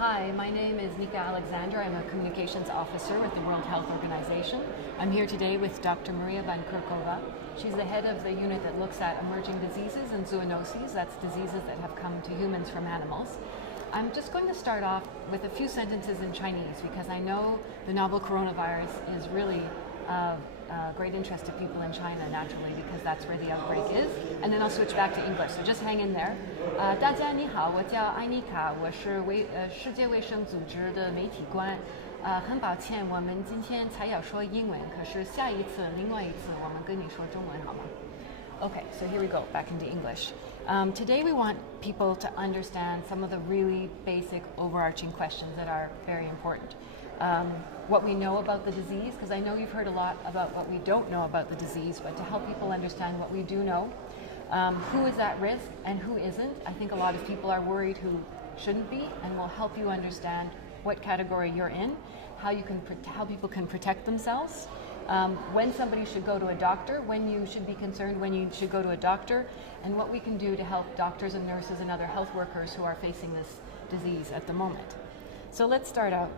Hi, my name is Nika Alexander. I'm a communications officer with the World Health Organization. I'm here today with Dr. Maria Van Kerkhove. She's the head of the unit that looks at emerging diseases and zoonoses. That's diseases that have come to humans from animals. I'm just going to start off with a few sentences in Chinese because I know the novel coronavirus is really great interest to people in China naturally because that's where the outbreak is. And then I'll switch back to English, so just hang in there. 大家你好，我叫艾妮卡，我是世界卫生组织的媒体官。很抱歉，我们今天才要说英文，可是下一次，另外一次我们跟你说中文好吗？ Okay, so here we go, back into English. Today we want people to understand some of the really basic overarching questions that are very important. What we know about the disease, because I know you've heard a lot about what we don't know about the disease, but to help people understand what we do know, who is at risk and who isn't. I think a lot of people are worried who shouldn't be, and we'll help you understand what category you're in, how people can protect themselves, when somebody should go to a doctor, when you should be concerned when you should go to a doctor, and what we can do to help doctors and nurses and other health workers who are facing this disease at the moment. So let's start out,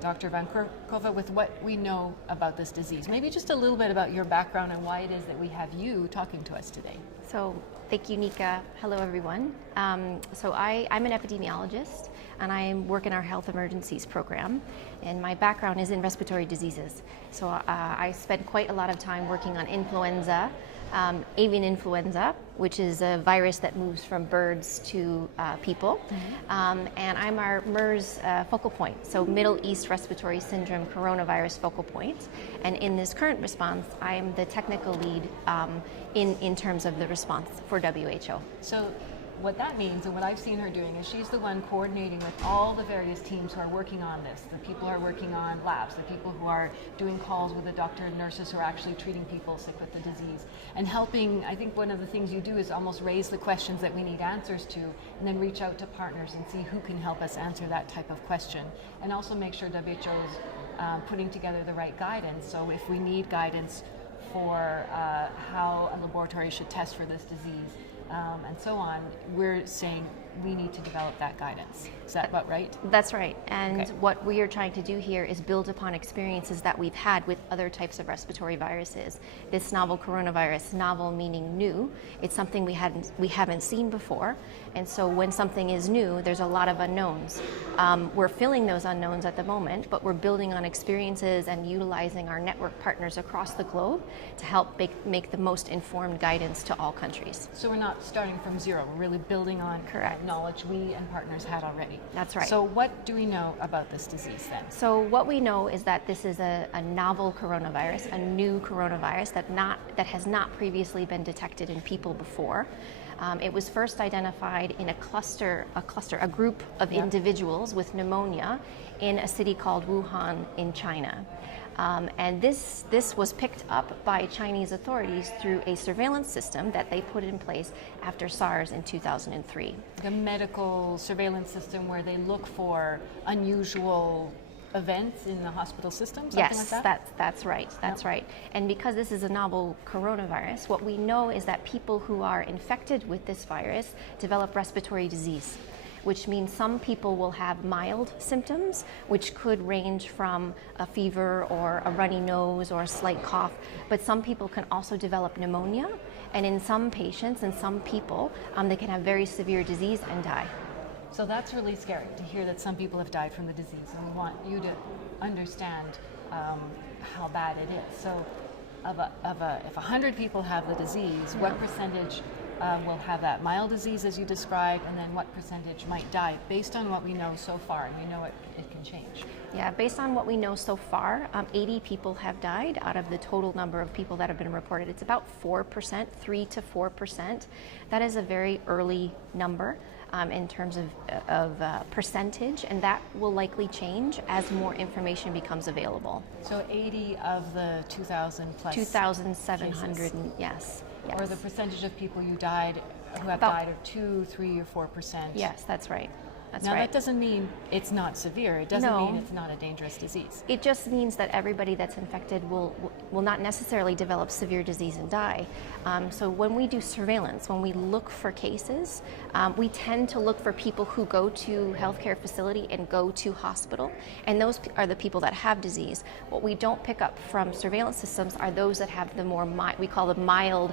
Dr. Van Kerkhove, with what we know about this disease. Maybe just a little bit about your background and why it is that we have you talking to us today. So thank you, Nika. Hello, everyone. I'm an epidemiologist, and I work in our health emergencies program. And my background is in respiratory diseases. So I spend quite a lot of time working on influenza, avian influenza, which is a virus that moves from birds to people. And I'm our MERS focal point, so Middle East Respiratory Syndrome coronavirus focal point. And in this current response, I'm the technical lead in terms of the response for WHO. So what that means, and what I've seen her doing, is she's the one coordinating with all the various teams who are working on this, the people who are working on labs, the people who are doing calls with the doctor and nurses who are actually treating people sick with the disease, and helping. I think one of the things you do is almost raise the questions that we need answers to, and then reach out to partners and see who can help us answer that type of question, and also make sure WHO is putting together the right guidance. So if we need guidance for how a laboratory should test for this disease, and so on, we're saying we need to develop that guidance. Is that about right? That's right. And okay. What we are trying to do here is build upon experiences that we've had with other types of respiratory viruses. This novel coronavirus, novel meaning new, it's something we haven't seen before. And so when something is new, there's a lot of unknowns. We're filling those unknowns at the moment, but we're building on experiences and utilizing our network partners across the globe to help make the most informed guidance to all countries. So we're not starting from zero, we're really building on knowledge we and partners had already. That's right. So what do we know about this disease then? So what we know is that this is a novel coronavirus, a new coronavirus that has not previously been detected in people before. It was first identified in a group of individuals with pneumonia in a city called Wuhan in China. And this was picked up by Chinese authorities through a surveillance system that they put in place after SARS in 2003. The medical surveillance system where they look for unusual events in the hospital system? Yes, like that? that's right. That's right. And because this is a novel coronavirus, what we know is that people who are infected with this virus develop respiratory disease, which means some people will have mild symptoms, which could range from a fever or a runny nose or a slight cough. But some people can also develop pneumonia, and in some patients and some people, they can have very severe disease and die. So that's really scary to hear that some people have died from the disease, and we want you to understand how bad it is. So if 100 people have the disease, what percentage will have that mild disease as you described, and then what percentage might die based on what we know so far? And you know it can change. Yeah, based on what we know so far, 80 people have died out of the total number of people that have been reported. It's about 4%, 3 to 4%. That is a very early number in terms of percentage, and that will likely change as more information becomes available. So 80 of the 2,000 plus 2,700, yes. Or the percentage of people who have died of 2, 3, or 4%. Yes, that's right. That's now, right. that doesn't mean it's not severe. It doesn't No. mean it's not a dangerous disease. It just means that everybody that's infected will not necessarily develop severe disease and die. So when we do surveillance, when we look for cases, we tend to look for people who go to healthcare facility and go to hospital, and those are the people that have disease. What we don't pick up from surveillance systems are those that have the more we call the mild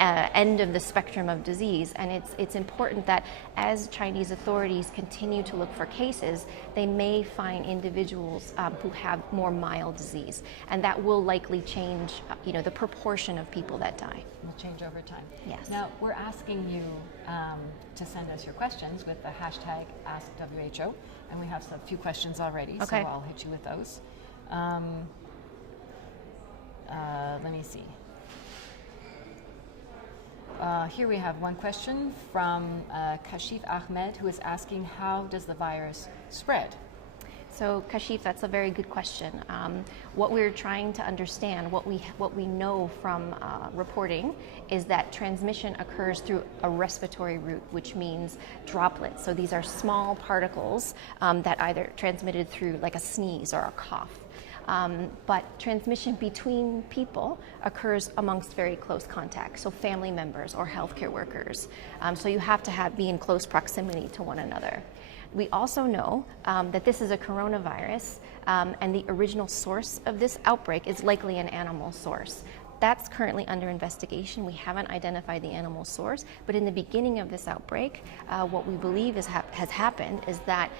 end of the spectrum of disease, and it's important that as Chinese authorities continue to look for cases, they may find individuals who have more mild disease, and that will likely change, the proportion of people that die. Will change over time. Yes. Now, we're asking you to send us your questions with the hashtag AskWHO, and we have a few questions already, Okay. so I'll hit you with those. Let me see. Here we have one question from Kashif Ahmed, who is asking, how does the virus spread? So, Kashif, that's a very good question. What we're trying to understand, what we know from reporting, is that transmission occurs through a respiratory route, which means droplets. So these are small particles that either transmitted through like a sneeze or a cough. But transmission between people occurs amongst very close contact, so family members or healthcare workers. So you have to be in close proximity to one another. We also know that this is a coronavirus, and the original source of this outbreak is likely an animal source. That's currently under investigation. We haven't identified the animal source, but in the beginning of this outbreak, what we believe has happened is that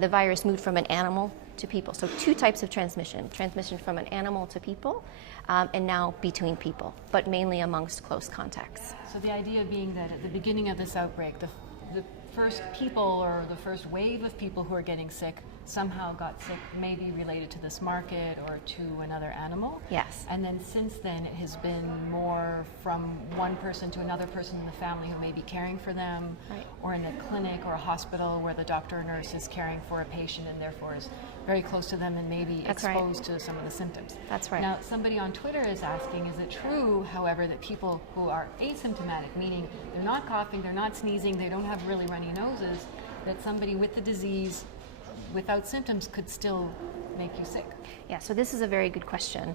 the virus moved from an animal to people. So two types of transmission from an animal to people, and now between people, but mainly amongst close contacts. So the idea being that at the beginning of this outbreak, the first people or the first wave of people who are getting sick somehow got sick, maybe related to this market or to another animal. Yes. And then since then it has been more from one person to another person in the family who may be caring for them, Right. or in a clinic or a hospital where the doctor or nurse is caring for a patient and therefore is very close to them and maybe That's right. exposed to some of the symptoms. That's right. Now, somebody on Twitter is asking, is it true, however, that people who are asymptomatic, meaning they're not coughing, they're not sneezing, they don't have really runny noses, that somebody with the disease without symptoms could still make you sick? Yeah, so this is a very good question.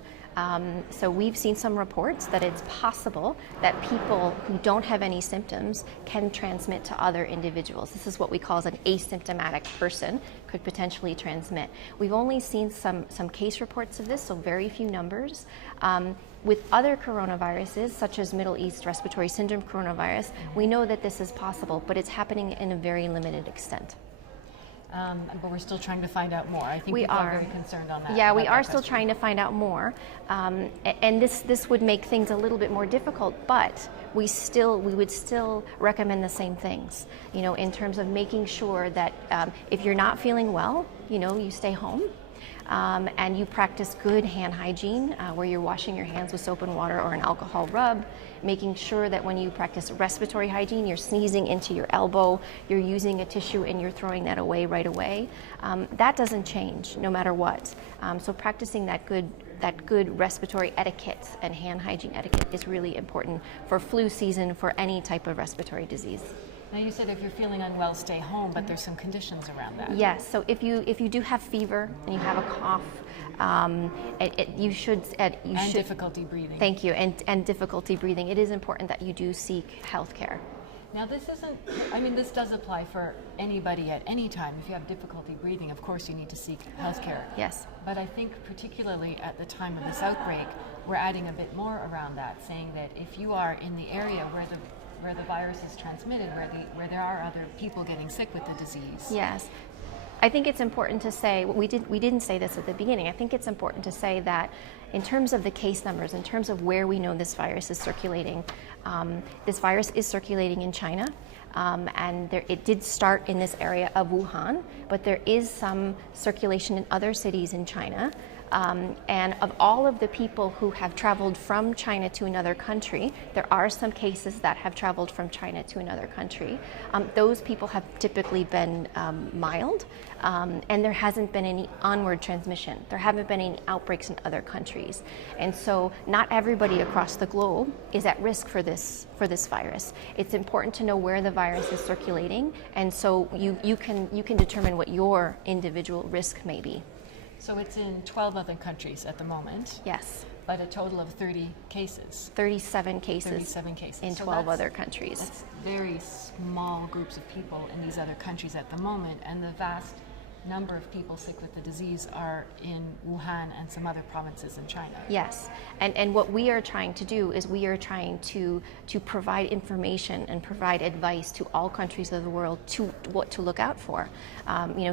So we've seen some reports that it's possible that people who don't have any symptoms can transmit to other individuals. This is what we call as an asymptomatic person could potentially transmit. We've only seen some case reports of this, so very few numbers. With other coronaviruses, such as Middle East respiratory syndrome coronavirus, we know that this is possible, but it's happening in a very limited extent. But we're still trying to find out more. I think We people are are very concerned on that. Yeah, we about are that still question. trying to find out more, and this would make things a little bit more difficult. But we would still recommend the same things, in terms of making sure that if you're not feeling well, you stay home. And you practice good hand hygiene, where you're washing your hands with soap and water or an alcohol rub, making sure that when you practice respiratory hygiene, you're sneezing into your elbow, you're using a tissue and you're throwing that away right away. That doesn't change no matter what. So practicing that good respiratory etiquette and hand hygiene etiquette is really important for flu season, for any type of respiratory disease. Now, you said if you're feeling unwell, stay home, but there's some conditions around that. Yes, so if you do have fever and you have a cough, you should Difficulty breathing. Thank you, and difficulty breathing. It is important that you do seek health care. Now, this does apply for anybody at any time. If you have difficulty breathing, of course you need to seek health care. Yes. But I think particularly at the time of this outbreak, we're adding a bit more around that, saying that if you are in the area where the virus is transmitted, where there are other people getting sick with the disease. Yes. I think it's important to say, we didn't say this at the beginning, I think it's important to say that in terms of the case numbers, in terms of where we know this virus is circulating, this virus is circulating in China, and it did start in this area of Wuhan, but there is some circulation in other cities in China. And of all of the people who have traveled from China to another country, there are some cases that have traveled from China to another country. Those people have typically been mild, and there hasn't been any onward transmission. There haven't been any outbreaks in other countries. And so not everybody across the globe is at risk for this virus. It's important to know where the virus is circulating, and so you can determine what your individual risk may be. So it's in 12 other countries at the moment. Yes. But a total of 30 cases. 37 cases. 37 cases. In So 12 other countries. That's very small groups of people in these other countries at the moment, and the vast number of people sick with the disease are in Wuhan and some other provinces in China. Yes, and what we are trying to do is we are trying to provide information and provide advice to all countries of the world to what to look out for.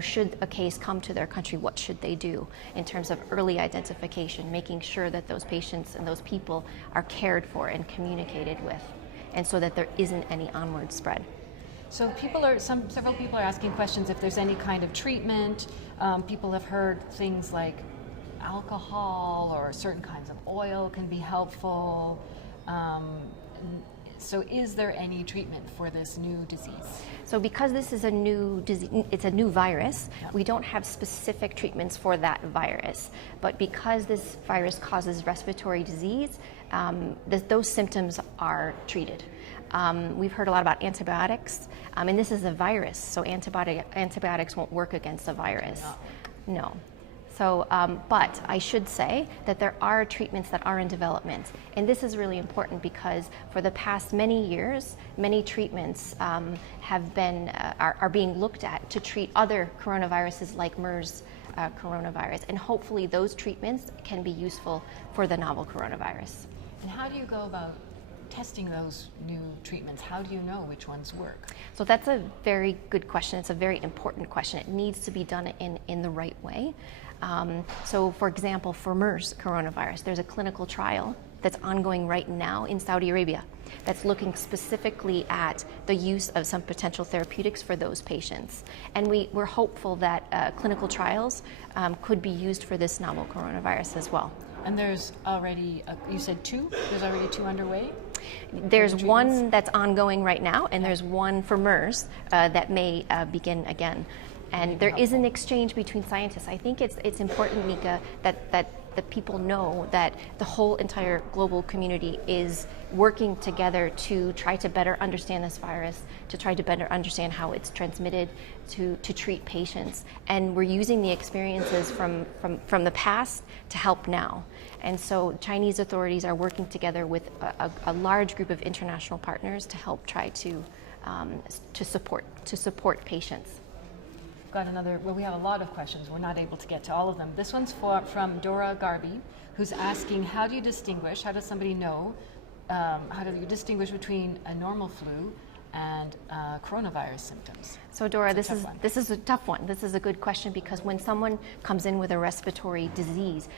Should a case come to their country, what should they do in terms of early identification, making sure that those patients and those people are cared for and communicated with, and so that there isn't any onward spread. So several people are asking questions if there's any kind of treatment. People have heard things like alcohol or certain kinds of oil can be helpful. So is there any treatment for this new disease? So because this is a new disease, it's a new virus, Yeah. we don't have specific treatments for that virus. But because this virus causes respiratory disease, those symptoms are treated. We've heard a lot about antibiotics, and this is a virus, so antibiotics won't work against the virus. No. So, but I should say that there are treatments that are in development, and this is really important because for the past many years, many treatments are being looked at to treat other coronaviruses like MERS coronavirus, and hopefully those treatments can be useful for the novel coronavirus. And how do you go about testing those new treatments? How do you know which ones work? So that's a very good question. It's a very important question. It needs to be done in the right way. So for example, for MERS coronavirus, there's a clinical trial that's ongoing right now in Saudi Arabia that's looking specifically at the use of some potential therapeutics for those patients. And we're hopeful that clinical trials could be used for this novel coronavirus as well. And there's already, you said two? There's already two underway? There's one that's ongoing right now, and there's one for MERS that may begin again. And there is an exchange between scientists. I think it's important, Nika, that people know that the whole entire global community is working together to try to better understand this virus, to try to better understand how it's transmitted, to treat patients. And we're using the experiences from the past to help now. And so Chinese authorities are working together with a large group of international partners to help try to support patients. We have a lot of questions. We're not able to get to all of them. This one's from Dora Garby, who's asking, how does somebody know, how do you distinguish between a normal flu and coronavirus symptoms? So Dora, this is a tough one. This is a good question because when someone comes in with a respiratory disease,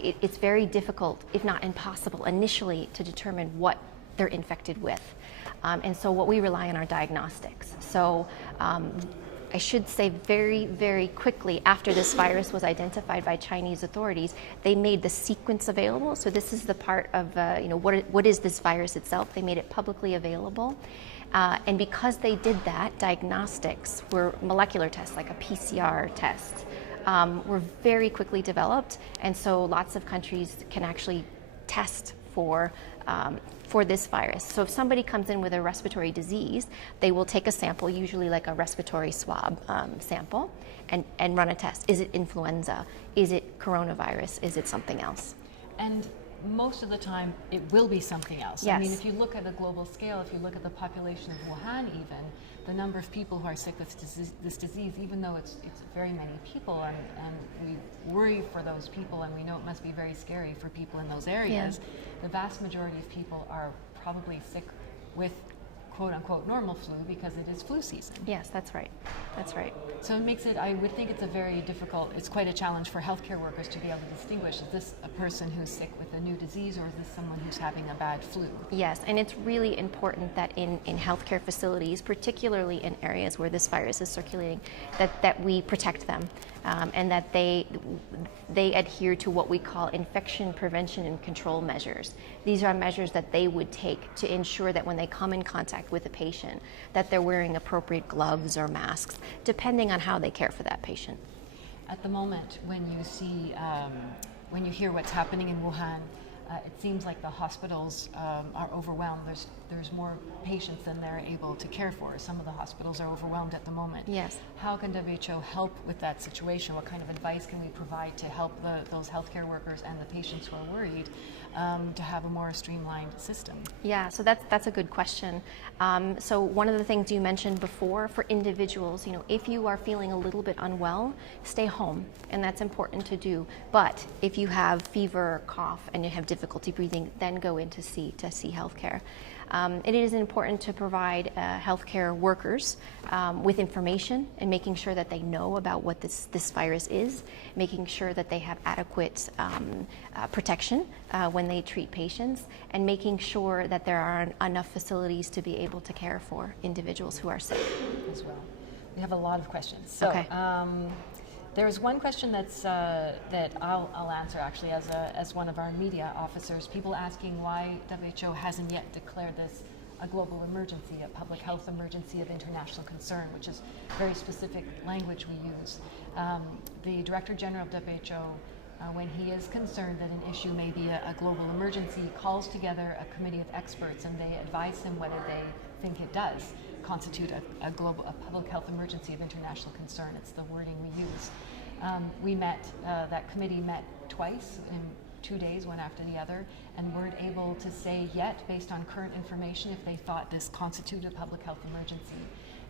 it's very difficult, if not impossible, initially to determine what they're infected with. And so what we rely on are diagnostics. So I should say very, very quickly after this virus was identified by Chinese authorities, they made the sequence available. So this is the part of, what is this virus itself? They made it publicly available. And because they did that, diagnostics were molecular tests, like a PCR test, were very quickly developed. And so lots of countries can actually test for this virus. So if somebody comes in with a respiratory disease, they will take a sample, usually like a respiratory swab sample, and run a test. Is it influenza? Is it coronavirus? Is it something else? And most of the time, it will be something else. Yes. I mean, if you look at a global scale, if you look at the population of Wuhan even, the number of people who are sick with this disease, even though it's very many people, and we worry for those people, and we know it must be very scary for people in those areas, the vast majority of people are probably sick with quote-unquote normal flu because it is flu season. Yes, that's right. That's right. So it makes it, I would think it's it's quite a challenge for healthcare workers to be able to distinguish, is this a person who's sick with a new disease or is this someone who's having a bad flu? Yes, and it's really important that in healthcare facilities, particularly in areas where this virus is circulating, that we protect them. and that they adhere to what we call infection prevention and control measures. These are measures that they would take to ensure that when they come in contact with a patient, that they're wearing appropriate gloves or masks, depending on how they care for that patient. At the moment, when you hear what's happening in Wuhan, it seems like the hospitals are overwhelmed. There's more patients than they're able to care for. Some of the hospitals are overwhelmed at the moment. Yes. How can WHO help with that situation? What kind of advice can we provide to help those healthcare workers and the patients who are worried to have a more streamlined system? Yeah, so that's a good question. So one of the things you mentioned before for individuals, if you are feeling a little bit unwell, stay home, and that's important to do. But if you have fever, cough, and you have difficulty breathing, then go in to see healthcare. It is important to provide healthcare workers with information and making sure that they know about what this virus is, making sure that they have adequate protection when they treat patients, and making sure that there are enough facilities to be able to care for individuals who are sick. As well. We have a lot of questions. So, okay. There's one question that I'll answer actually as one of our media officers. People asking why WHO hasn't yet declared this a global emergency, a public health emergency of international concern, which is very specific language we use. The Director General of WHO, when he is concerned that an issue may be a global emergency, calls together a committee of experts and they advise him whether they think it does constitute a public health emergency of international concern. It's the wording we use. That committee met twice in 2 days, one after the other, and weren't able to say yet, based on current information, if they thought this constituted a public health emergency.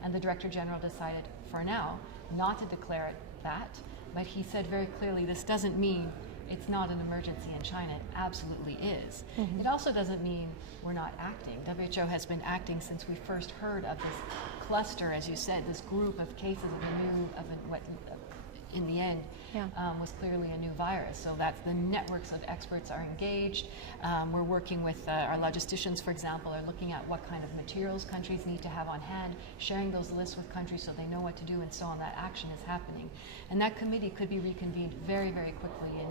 And the Director General decided, for now, not to declare it that, but he said very clearly, this doesn't mean it's not an emergency in China. It absolutely is. Mm-hmm. It also doesn't mean we're not acting. WHO has been acting since we first heard of this cluster, as you said, this group of cases of what in the end was clearly a new virus. So that's the networks of experts are engaged. We're working with our logisticians, for example, are looking at what kind of materials countries need to have on hand, sharing those lists with countries so they know what to do, and so on. That action is happening. And that committee could be reconvened very, very quickly. In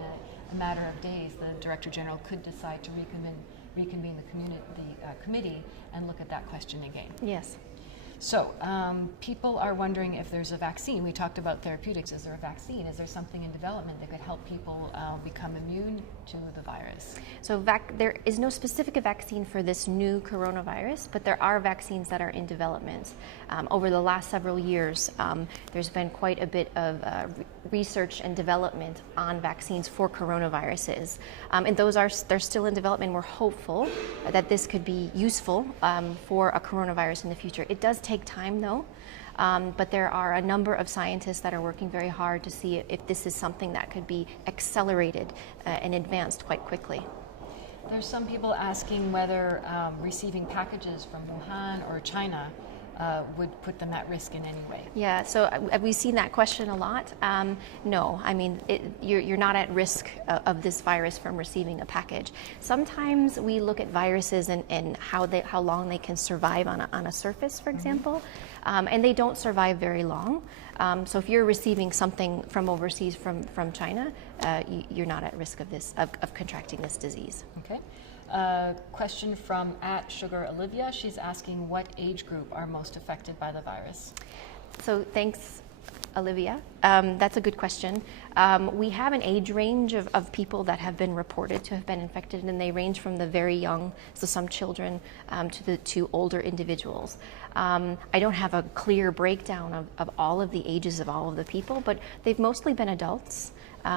a matter of days, the Director General could decide to reconvene the committee and look at that question again. Yes. So people are wondering if there's a vaccine. We talked about therapeutics. Is there a vaccine? Is there something in development that could help people become immune to the virus? So there is no specific vaccine for this new coronavirus, but there are vaccines that are in development. Over the last several years, there's been quite a bit of research and development on vaccines for coronaviruses. And they're still in development. We're hopeful that this could be useful for a coronavirus in the future. It does take time though, but there are a number of scientists that are working very hard to see if this is something that could be accelerated and advanced quite quickly. There's some people asking whether receiving packages from Wuhan or China would put them at risk in any way. Yeah, so we've seen that question a lot. No, I mean, you're not at risk of this virus from receiving a package. Sometimes we look at viruses and how long they can survive on a surface, for example, and they don't survive very long. So if you're receiving something from overseas from China, you're not at risk of contracting this disease. Okay. Question from @SugarOlivia. She's asking what age group are most affected by the virus? So thanks, Olivia. That's a good question. We have an age range of people that have been reported to have been infected, and they range from the very young, so some children, to older individuals. I don't have a clear breakdown of all of the ages of all of the people, but they've mostly been adults.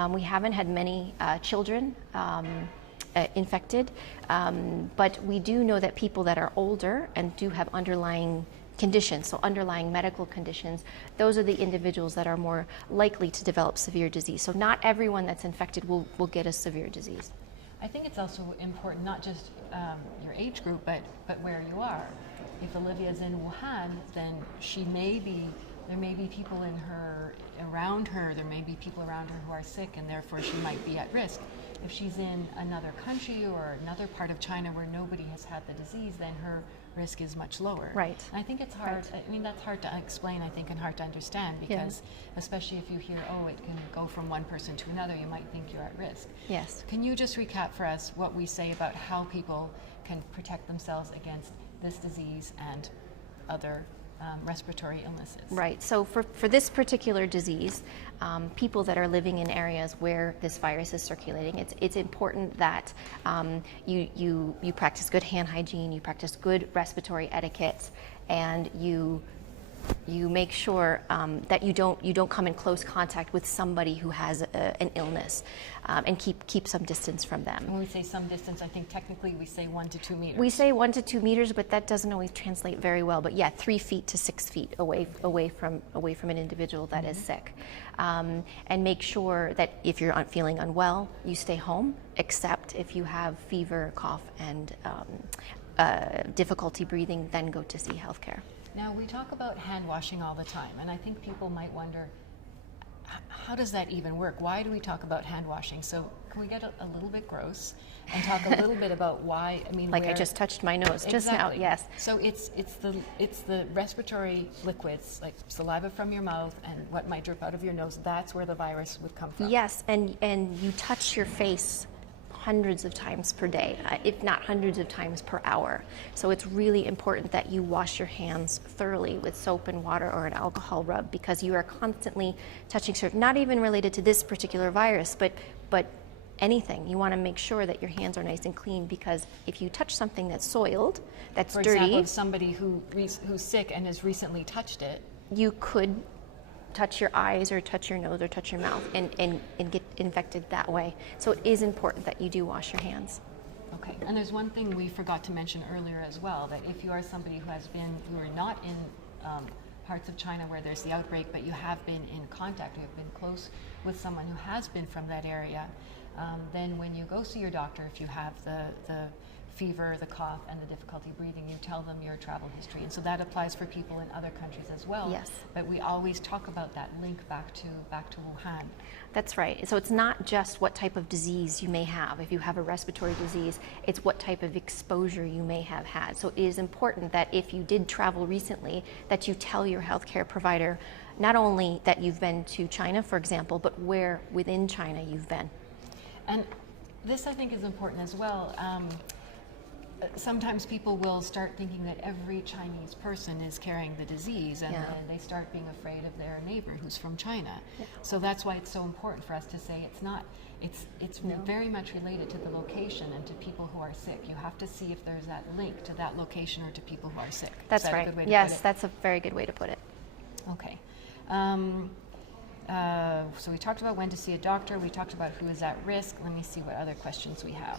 We haven't had many children infected, but we do know that people that are older and do have underlying conditions, so underlying medical conditions, those are the individuals that are more likely to develop severe disease. So not everyone that's infected will get a severe disease. I think it's also important not just your age group, but where you are. If Olivia's in Wuhan, then there may be people around her, there may be people around her who are sick, and therefore she might be at risk. If she's in another country or another part of China where nobody has had the disease, then her risk is much lower. Right. And I think it's hard, Right. I mean, that's hard to explain, I think, and hard to understand, because especially if you hear, oh, it can go from one person to another, you might think you're at risk. Yes. Can you just recap for us what we say about how people can protect themselves against this disease and other respiratory illnesses? Right. So for this particular disease, people that are living in areas where this virus is circulating, it's important that you practice good hand hygiene, you practice good respiratory etiquette, and you make sure that you don't come in close contact with somebody who has an illness, and keep some distance from them. When we say some distance, I think technically we say 1 to 2 meters. We say 1 to 2 meters, but that doesn't always translate very well. But yeah, 3 feet to 6 feet away from an individual that is sick, and make sure that if you're feeling unwell, you stay home, except if you have fever, cough, and difficulty breathing, then go to see healthcare. Now, we talk about hand washing all the time, and I think people might wonder, how does that even work? Why do we talk about hand washing? So can we get a little bit gross and talk a little bit about why, I mean, I just touched my nose just now, yes. So it's the respiratory liquids, like saliva from your mouth and what might drip out of your nose, that's where the virus would come from. Yes, and you touch your face hundreds of times per day, if not hundreds of times per hour. So it's really important that you wash your hands thoroughly with soap and water or an alcohol rub, because you are constantly touching certain, not even related to this particular virus, but anything. You want to make sure that your hands are nice and clean, because if you touch something that's soiled, that's dirty. For example, if somebody who's sick and has recently touched it, you could touch your eyes or touch your nose or touch your mouth and get infected that way. So it is important that you do wash your hands. Okay, and there's one thing we forgot to mention earlier as well, that if you are somebody who are not in parts of China where there's the outbreak, but you have been in contact, you have been close with someone who has been from that area, then when you go see your doctor, if you have the fever, the cough, and the difficulty breathing, you tell them your travel history. And so that applies for people in other countries as well. Yes. But we always talk about that link back to Wuhan. That's right. So it's not just what type of disease you may have. If you have a respiratory disease, it's what type of exposure you may have had. So it is important that if you did travel recently, that you tell your healthcare provider not only that you've been to China, for example, but where within China you've been. And this, I think, is important as well. Sometimes people will start thinking that every Chinese person is carrying the disease, and then they start being afraid of their neighbor who's from China. Yeah. So that's why it's so important for us to say it's not. It's very much related to the location and to people who are sick. You have to see if there's that link to that location or to people who are sick. That's right. A good way to yes, put it? That's a very good way to put it. Okay. So we talked about when to see a doctor. We talked about who is at risk. Let me see what other questions we have.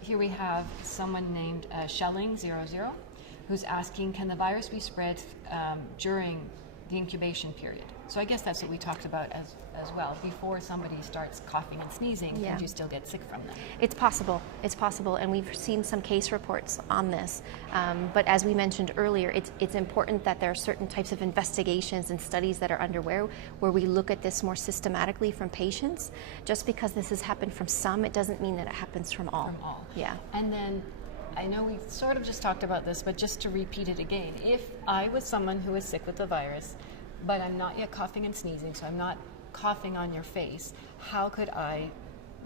Here we have someone named Shelling00 who's asking, can the virus be spread during the incubation period? So I guess that's what we talked about as well. Before somebody starts coughing and sneezing, can you still get sick from them? It's possible, and we've seen some case reports on this. But as we mentioned earlier, it's important that there are certain types of investigations and studies that are underway where we look at this more systematically from patients. Just because this has happened from some, it doesn't mean that it happens from all. From all. Yeah. And then, I know we sort of just talked about this, but just to repeat it again, if I was someone who was sick with the virus, but I'm not yet coughing and sneezing, so I'm not coughing on your face, how could I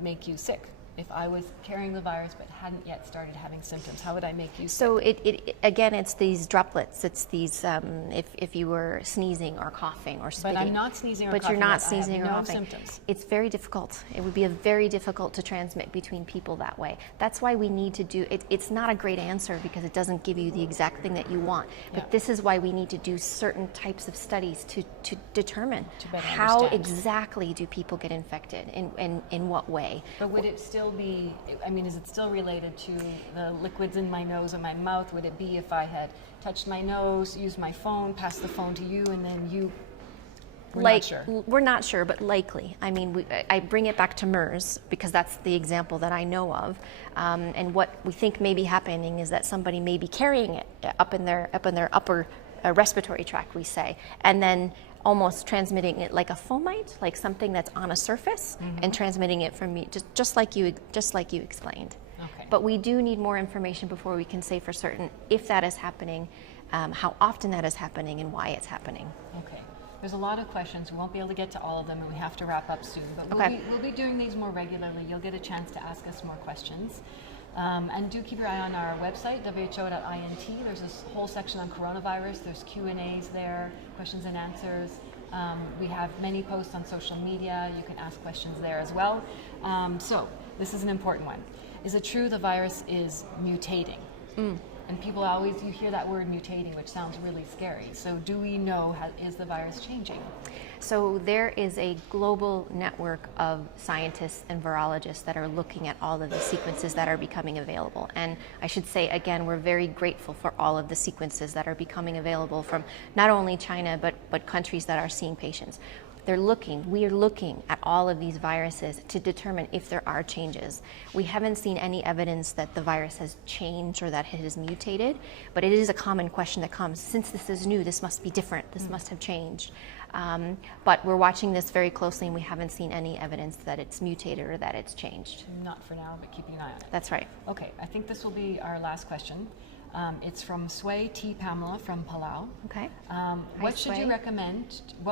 make you sick? If I was carrying the virus but hadn't yet started having symptoms, how would I make you sick? So again, it's these droplets. It's these, if you were sneezing or coughing or spitting. But I'm not sneezing or coughing. But you're not sneezing or I have coughing. no symptoms. It's very difficult. It would be very difficult to transmit between people that way. That's why we need to do, it's not a great answer because it doesn't give you the exact thing that you want. But this is why we need to do certain types of studies to determine how exactly do people get infected, in what way. But would it still be, I mean, is it still related to the liquids in my nose and my mouth? Would it be if I had touched my nose, used my phone, passed the phone to you, and then you? We're not sure. We're not sure, but likely. I mean, I bring it back to MERS because that's the example that I know of. And what we think may be happening is that somebody may be carrying it up in their upper respiratory tract, we say, and then almost transmitting it like a fomite, like something that's on a surface, and transmitting it from me, just like you explained. Okay. But we do need more information before we can say for certain if that is happening, how often that is happening, and why it's happening. Okay. There's a lot of questions. We won't be able to get to all of them, and we have to wrap up soon. But we'll be doing these more regularly. You'll get a chance to ask us more questions. And do keep your eye on our website, who.int. There's this whole section on coronavirus. There's Q&As there, questions and answers. We have many posts on social media. You can ask questions there as well. So this is an important one. Is it true the virus is mutating? And people always, you hear that word mutating, which sounds really scary. So do we know, is the virus changing? So there is a global network of scientists and virologists that are looking at all of the sequences that are becoming available. And I should say, again, we're very grateful for all of the sequences that are becoming available from not only China, but countries that are seeing patients. We are looking at all of these viruses to determine if there are changes. We haven't seen any evidence that the virus has changed or that it has mutated, but it is a common question that comes, since this is new, this must be different, this must have changed. But we're watching this very closely, and we haven't seen any evidence that it's mutated or that it's changed. Not for now, but keeping an eye on it. That's right. Okay, I think this will be our last question. It's from Sway T. Pamela from Palau. Okay. What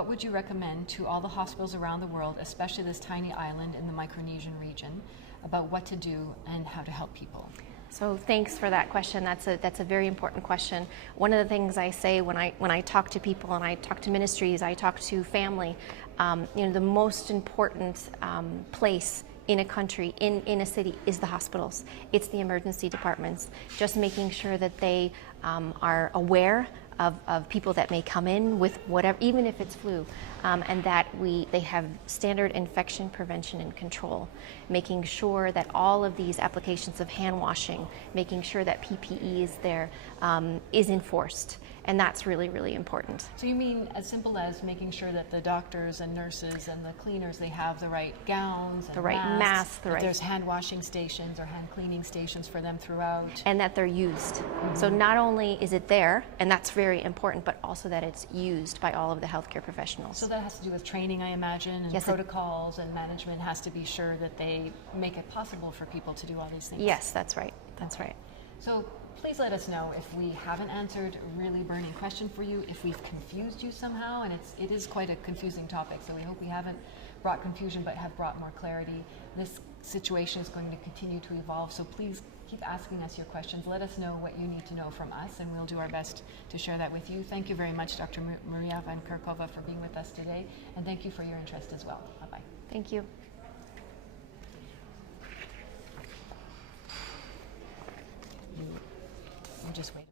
would you recommend to all the hospitals around the world, especially this tiny island in the Micronesian region, about what to do and how to help people? So thanks for that question. That's a very important question. One of the things I say when I talk to people, and I talk to ministries, I talk to family, the most important place in a country, in a city, is the hospitals. It's the emergency departments. Just making sure that they are aware of people that may come in with whatever, even if it's flu, and that they have standard infection prevention and control. Making sure that all of these applications of hand washing, making sure that PPE is there, is enforced. And that's really, really important. So you mean as simple as making sure that the doctors and nurses and the cleaners, they have the right gowns and the right masks, there's hand washing stations or hand cleaning stations for them throughout. And that they're used. So not only is it there, and that's very important, but also that it's used by all of the healthcare professionals. So that has to do with training, I imagine, and yes, protocols, and management has to be sure that they make it possible for people to do all these things. Yes, that's right. That's right. So please let us know if we haven't answered a really burning question for you, if we've confused you somehow, and it is quite a confusing topic, so we hope we haven't brought confusion but have brought more clarity. This situation is going to continue to evolve, so please keep asking us your questions. Let us know what you need to know from us, and we'll do our best to share that with you. Thank you very much, Dr. Maria Van Kerkhove, for being with us today, and thank you for your interest as well. Bye-bye. Thank you. Just wait.